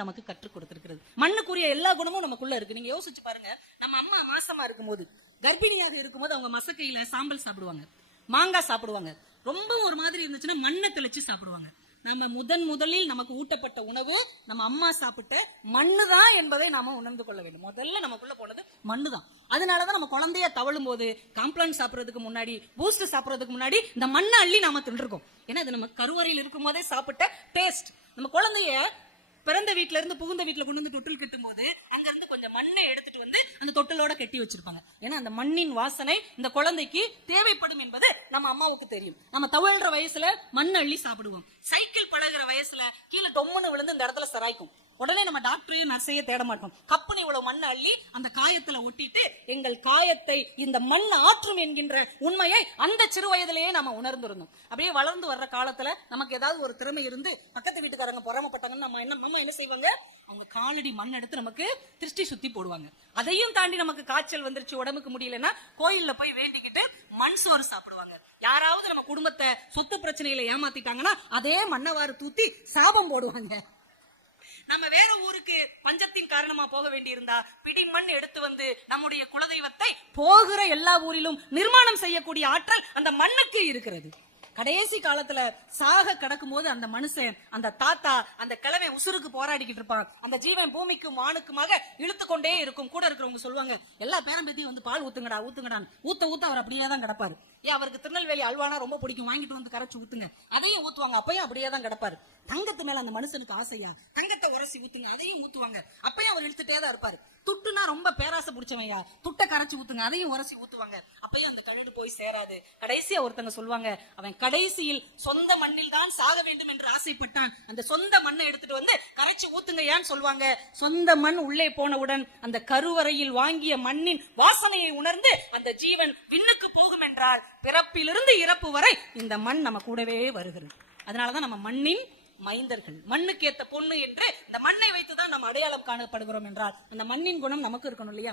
நமக்கு கற்றுக் கொடுத்திருக்கிறது. மண்ணுக்குரிய எல்லா குணமும் நமக்குள்ள இருக்கு. நீங்க யோசிச்சு பாருங்க, நம்ம அம்மா மாசமா இருக்கும்போது, கர்ப்பிணியாக இருக்கும்போது அவங்க மசக்கையில சாம்பல் சாப்பிடுவாங்க, மாங்காய் சாப்பிடுவாங்க. ரொம்ப ஒரு மாதிரி இருந்துச்சுன்னா மண்ணை தெளிச்சு சாப்பிடுவாங்க. நம்ம முதலில் நமக்கு ஊட்டப்பட்ட உணவு நம்ம அம்மா சாப்பிட்ட மண்ணு தான் என்பதை நாம உணர்ந்து கொள்ள வேண்டும். முதல்ல நமக்குள்ள போனது மண்ணு தான். அதனாலதான் நம்ம குழந்தைய தவழும் போது காம்ப்ளான் சாப்பிடறதுக்கு முன்னாடி, பூஸ்ட் சாப்பிடறதுக்கு முன்னாடி இந்த மண்ணை அள்ளி நாம தின்றுக்கோம். ஏன்னா அது நம்ம கருவறையில் இருக்கும் போதே சாப்பிட்ட டேஸ்ட். நம்ம குழந்தைய பிறந்த வீட்டுல இருந்து புகுந்த வீட்டுல கொண்டு வந்து தொட்டில் கட்டும் போது அங்க இருந்து கொஞ்சம் மண்ணை எடுத்துட்டு வந்து அந்த தொட்டிலோட கட்டி வச்சிருப்பாங்க. ஏன்னா அந்த மண்ணின் வாசனை இந்த குழந்தைக்கு தேவைப்படும் என்பது நம்ம அம்மாவுக்கு தெரியும். நம்ம தவழ்ற வயசுல மண் அள்ளி சாப்பிடுவோம். சைக்கிள் பழகுற வயசுல கீழே டொம்முன்னு விழுந்து இந்த இடத்துல சராய்க்கும். உடனே நம்ம டாக்டரையும் நர்ஸையே தேட மாட்டோம். கப்புனு இவ்வளவு மண் அள்ளி அந்த காயத்துல ஒட்டிட்டு எங்கள் காயத்தை இந்த மண் ஆற்றும் என்கின்ற உண்மையை அந்த சிறு வயதிலேயே நாம உணர்ந்திருந்தோம். அப்படியே வளர்ந்து வர்ற காலத்துல நமக்கு ஏதாவது ஒரு திறமை இருந்து பக்கத்து வீட்டுக்காரங்க பொறாமப்பட்டாங்கன்னு நம்ம என்ன செய்வாங்க, அவங்க காலடி மண் எடுத்து நமக்கு திருஷ்டி சுத்தி போடுவாங்க. அதையும் தாண்டி நமக்கு காய்ச்சல் வந்துருச்சு, உடம்புக்கு முடியலன்னா கோயில்ல போய் வேண்டிக்கிட்டு மண் சோறு சாப்பிடுவாங்க. யாராவது நம்ம குடும்பத்தை சொத்து பிரச்சனையில ஏமாத்திட்டாங்கன்னா அதே மண்ணவாறு தூத்தி சாபம் போடுவாங்க. நம்ம வேற ஊருக்கு பஞ்சத்தின் காரணமா போக வேண்டியிருந்தா பிடி மண் எடுத்து வந்து நம்முடைய குலதெய்வத்தை போகிற எல்லா ஊரிலும் நிர்மாணம் செய்யக்கூடிய ஆற்றல் அந்த மண்ணுக்கு இருக்கிறது. கடைசி காலத்துல சாக கிடக்கும் போது அந்த மனுஷன், அந்த தாத்தா, அந்த கிழமை உசுருக்கு போராடிக்கிட்டு இருப்பான். அந்த ஜீவன் பூமிக்கும் வானுக்குமாக இழுத்து கொண்டே இருக்கும். கூட இருக்கிறவங்க சொல்லுவாங்க, எல்லா பேரம்பேத்தையும் வந்து பால் ஊத்துங்கடா ஊத்துங்கடான்னு. ஊத்த அவர் அப்படியே தான் கிடப்பாரு. ஏன் அவருக்கு திருநெல்வேலி அல்வானா ரொம்ப பிடிக்கும், வாங்கிட்டு வந்து கரைச்சு ஊத்துங்க, அதையும் ஊத்துவாங்க. அப்பயும் அப்படியே தான் கிடப்பாரு. தங்கத்து மேல அந்த மனுஷனுக்கு ஆசையா, தங்கத்தை உரசி ஊத்துங்க, அதையும் ஊத்துவாங்க. அப்பயும் அவர் இழுத்துட்டே தான் இருப்பாரு. துட்டுனா ரொம்ப பேராசை பிடிச்சவையா, துட்டை கரைச்சு ஊத்துங்க, அதையும் உரசி ஊத்துவாங்க. அப்பயும் அந்த கழுடு போய் சேராது. கடைசியா ஒருத்தங்க சொல்லுவாங்க, அவன் கடைசியில் சொந்த மண்ணில் தான் சாக வேண்டும் என்று ஆசைப்பட்டான். அந்த சொந்த மண்ணை எடுத்துட்டு வந்து கரைச்சு ஊத்துங்க ஏன்னு சொல்லுவாங்க. சொந்த மண் உள்ளே போனவுடன் அந்த கருவறையில் வாங்கிய மண்ணின் வாசனையை உணர்ந்து அந்த ஜீவன் விண்ணுக்கு போகும் என்றால் பிறப்பிலிருந்து இறப்பு வரை இந்த மண் நம்ம கூடவே வருகிறது. அதனாலதான் நம்ம மண்ணின் மைந்தர்கள், மண்ணுக்கு ஏத்த பொண்ணு என்று இந்த மண்ணை வைத்துதான் நம்ம அடையாளம் காணப்படுகிறோம் என்றால் அந்த மண்ணின் குணம் நமக்கு இருக்கணும் இல்லையா?